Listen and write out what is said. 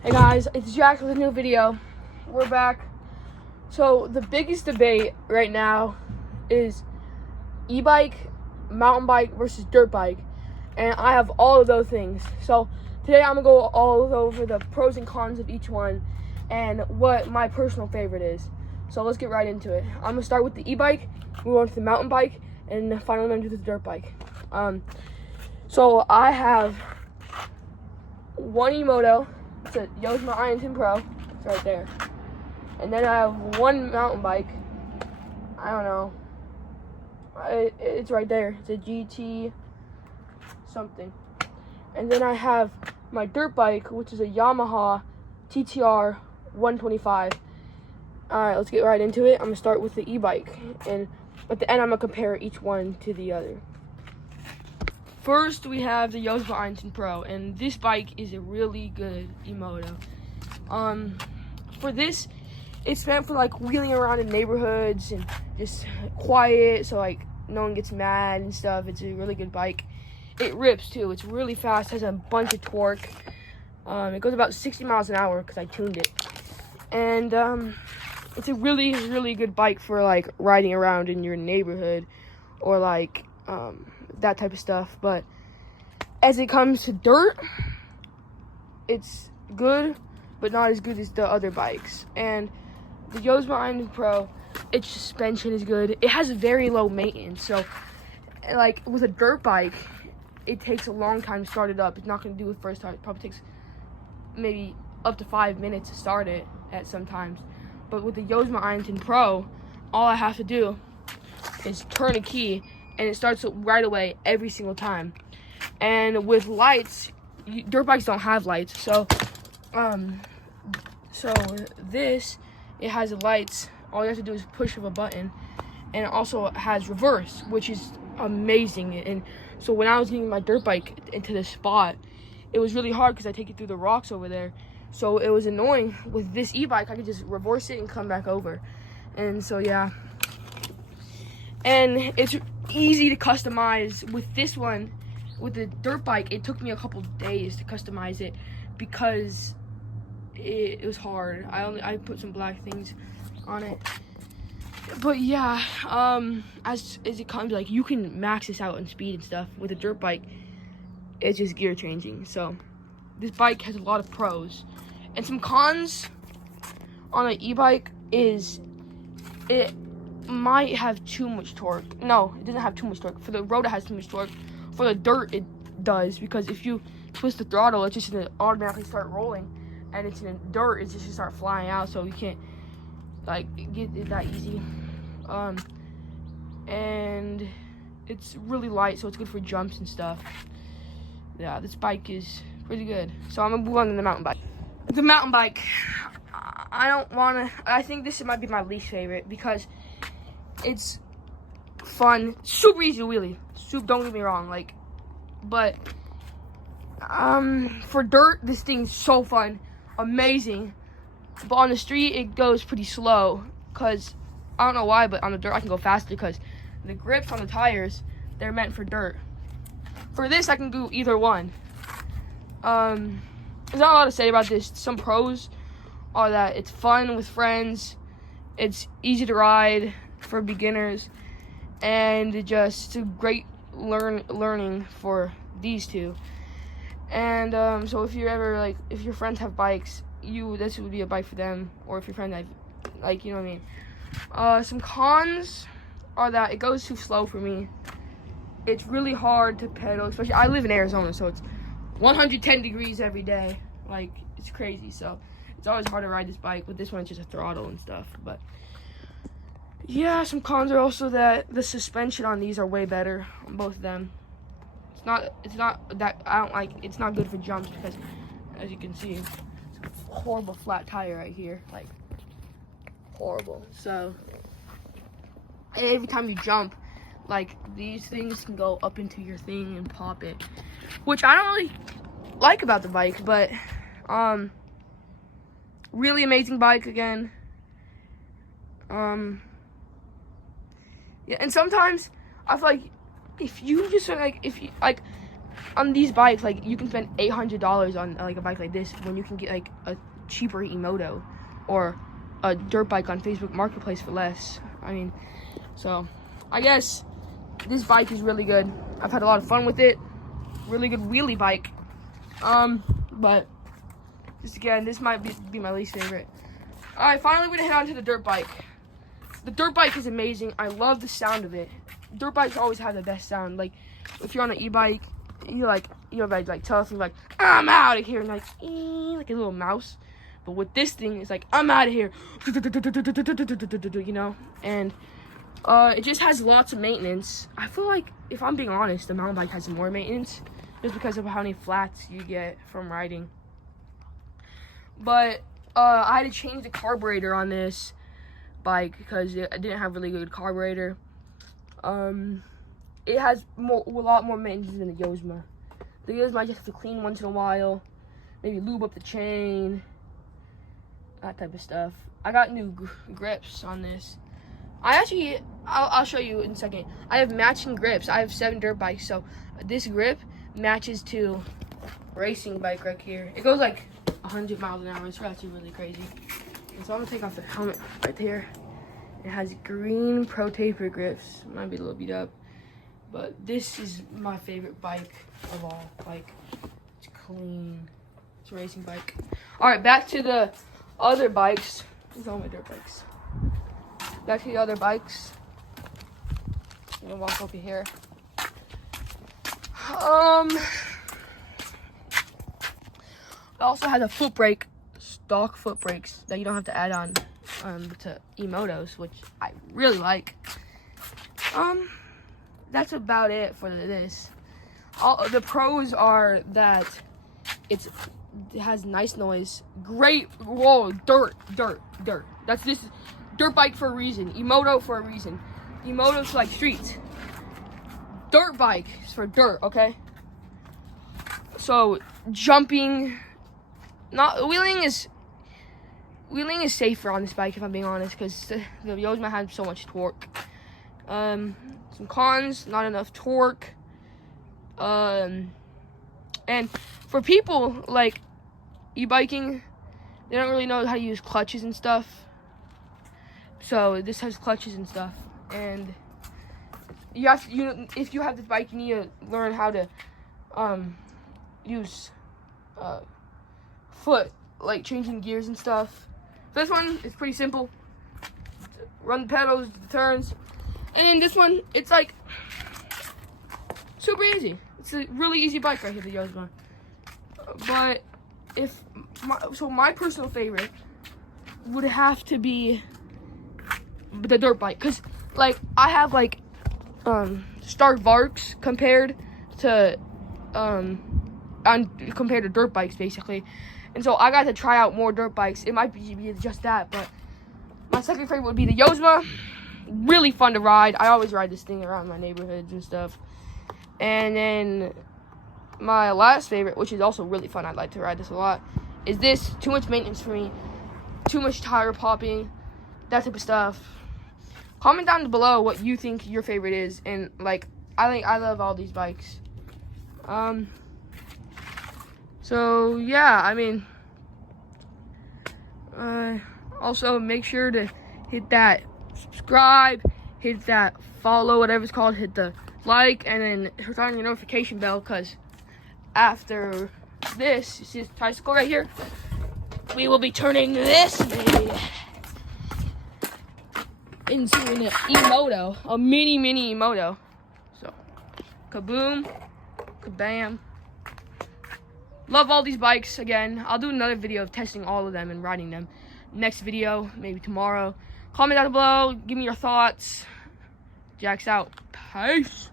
Hey guys, it's Jack with a new video. We're back. So the biggest debate right now is e-bike, mountain bike versus dirt bike. And I have all of those things. So today I'm gonna go all over the pros and cons of each one and what my personal favorite is. So let's get right into it. I'm gonna start with the e-bike, move on to the mountain bike, and finally I'm gonna do the dirt bike. So I have one e-moto. It's a Yosma Ironton Pro. It's right there. And then I have one mountain bike. I don't know. It's right there. It's a GT something. And then I have my dirt bike, which is a Yamaha TTR 125. Alright, let's get right into it. I'm going to start with the e-bike. And at the end, I'm going to compare each one to the other. First, we have the Yosma Ironton Pro, and this bike is a really good e-moto. For this, it's meant for like wheeling around in neighborhoods and just quiet, so like no one gets mad and stuff. It's a really good bike. It rips too. It's really fast. Has a bunch of torque. It goes about 60 miles an hour because I tuned it, and it's a really good bike for like riding around in your neighborhood or like that type of stuff. But as it comes to dirt, it's good, but not as good as the other bikes. And the Yosma Ironton Pro, its suspension is good. It has very low maintenance, so like with a dirt bike, it takes a long time to start it up. It's not going to do it first time. It probably takes maybe up to 5 minutes to start it at sometimes. But with the Yosma Ironton Pro, all I have to do is turn a key and it starts right away every single time. And with lights, dirt bikes don't have lights, so this, it has lights. All you have to do is push of a button, and it also has reverse, which is amazing. And so when I was getting my dirt bike into this spot, it was really hard because I take it through the rocks over there. So it was annoying. With this e-bike, I could just reverse it and come back over. And so yeah. And it's easy to customize. With this one, with the dirt bike, it took me a couple days to customize it because it was hard. I put some black things on it. But yeah, as it comes, like, you can max this out in speed and stuff. With a dirt bike, it's just gear changing. So this bike has a lot of pros. And some cons on an e-bike is it might have too much torque. No, it doesn't have too much torque. For the road, it has too much torque. For the dirt, it does, because if you twist the throttle, it's just gonna automatically start rolling, and it's in dirt, it's just gonna start flying out. So you can't like get it that easy. And it's really light, so it's good for jumps and stuff. Yeah, this bike is pretty good. So I'm gonna move on to the mountain bike. The mountain bike, I think this might be my least favorite because it's fun, super easy to wheelie. Don't get me wrong, like, but for dirt, this thing's so fun, amazing. But on the street, it goes pretty slow because I don't know why, but on the dirt I can go faster because the grips on the tires, they're meant for dirt. For this, I can do either one. There's not a lot to say about this. Some pros are that it's fun with friends, it's easy to ride for beginners, and just a great learning for these two. And so if you're ever like, if your friends have bikes, this would be a bike for them. Or if your friend have, like, you know what I mean. Some cons are that it goes too slow for me. It's really hard to pedal, especially I live in Arizona, so it's 110 degrees every day. Like, it's crazy. So it's always hard to ride this bike. With this one, it's just a throttle and stuff. But yeah, some cons are also that the suspension on these are way better on both of them. It's not that I don't like. It's not good for jumps because, as you can see, it's a horrible flat tire right here, like horrible. So every time you jump, like, these things can go up into your thing and pop it, which I don't really like about the bike. But really amazing bike again. Yeah, and sometimes I feel like if you on these bikes, like, you can spend $800 on like a bike like this when you can get like a cheaper Emoto or a dirt bike on Facebook Marketplace for less. I mean, so I guess this bike is really good. I've had a lot of fun with it. Really good wheelie bike. But just again, this might be my least favorite. All right, finally we're gonna head on to the dirt bike. The dirt bike is amazing. I love the sound of it. Dirt bikes always have the best sound. Like, if you're on an e-bike, you're like tough, you're like, I'm out of here, and like a little mouse. But with this thing, it's like, I'm out of here, you know. And it just has lots of maintenance. I feel like, if I'm being honest, the mountain bike has more maintenance just because of how many flats you get from riding. But I had to change the carburetor on this bike because it didn't have really good carburetor. It has a lot more maintenance than the Yozma. The Yozma I just have to clean once in a while, maybe lube up the chain, that type of stuff. I got new grips on this. I'll show you in a second. I have matching grips. I have 7 dirt bikes, so this grip matches to racing bike right here. It goes like 100 miles an hour. It's actually really crazy. And so I'm gonna take off the helmet right there. It has green Pro Taper grips. Might be a little beat up, but this is my favorite bike of all. Like, it's clean. It's a racing bike. All right, back to the other bikes. These are all my dirt bikes. Back to the other bikes. I'm gonna walk over here. It also has a foot brake, stock foot brakes that you don't have to add on to Emotos, which I really like. That's about it for this. The pros are that it has nice noise, great, whoa, dirt. That's this dirt bike for a reason, Emoto for a reason. Emoto's like streets. Dirt bike is for dirt, okay? So jumping, wheeling is safer on this bike, if I'm being honest, because the Yozma has so much torque. Some cons, not enough torque. And for people like e-biking, they don't really know how to use clutches and stuff. So this has clutches and stuff, and if you have this bike, you need to learn how to use foot, like changing gears and stuff. This one is pretty simple. Run the pedals, the turns. And then this one, it's like super easy. It's a really easy bike right here, the Yozma. But my personal favorite would have to be the dirt bike, cause like I have like Stark Varks compared to dirt bikes basically, and so I got to try out more dirt bikes. It might be just that, but my second favorite would be the Yozma. Really fun to ride. I always ride this thing around my neighborhoods and stuff. And then my last favorite, which is also really fun, I'd like to ride this a lot, is this. Too much maintenance for me, too much tire popping, that type of stuff. Comment down below what you think your favorite is, and like I love all these bikes. So yeah, I mean, also make sure to hit that subscribe, hit that follow, whatever it's called, hit the like, and then turn on your notification bell, because after this, you see this tricycle right here, we will be turning this baby into an Emoto, a mini Emoto. So kaboom, kabam. Love all these bikes. Again, I'll do another video of testing all of them and riding them. Next video, maybe tomorrow. Comment down below, give me your thoughts. Jack's out. Peace.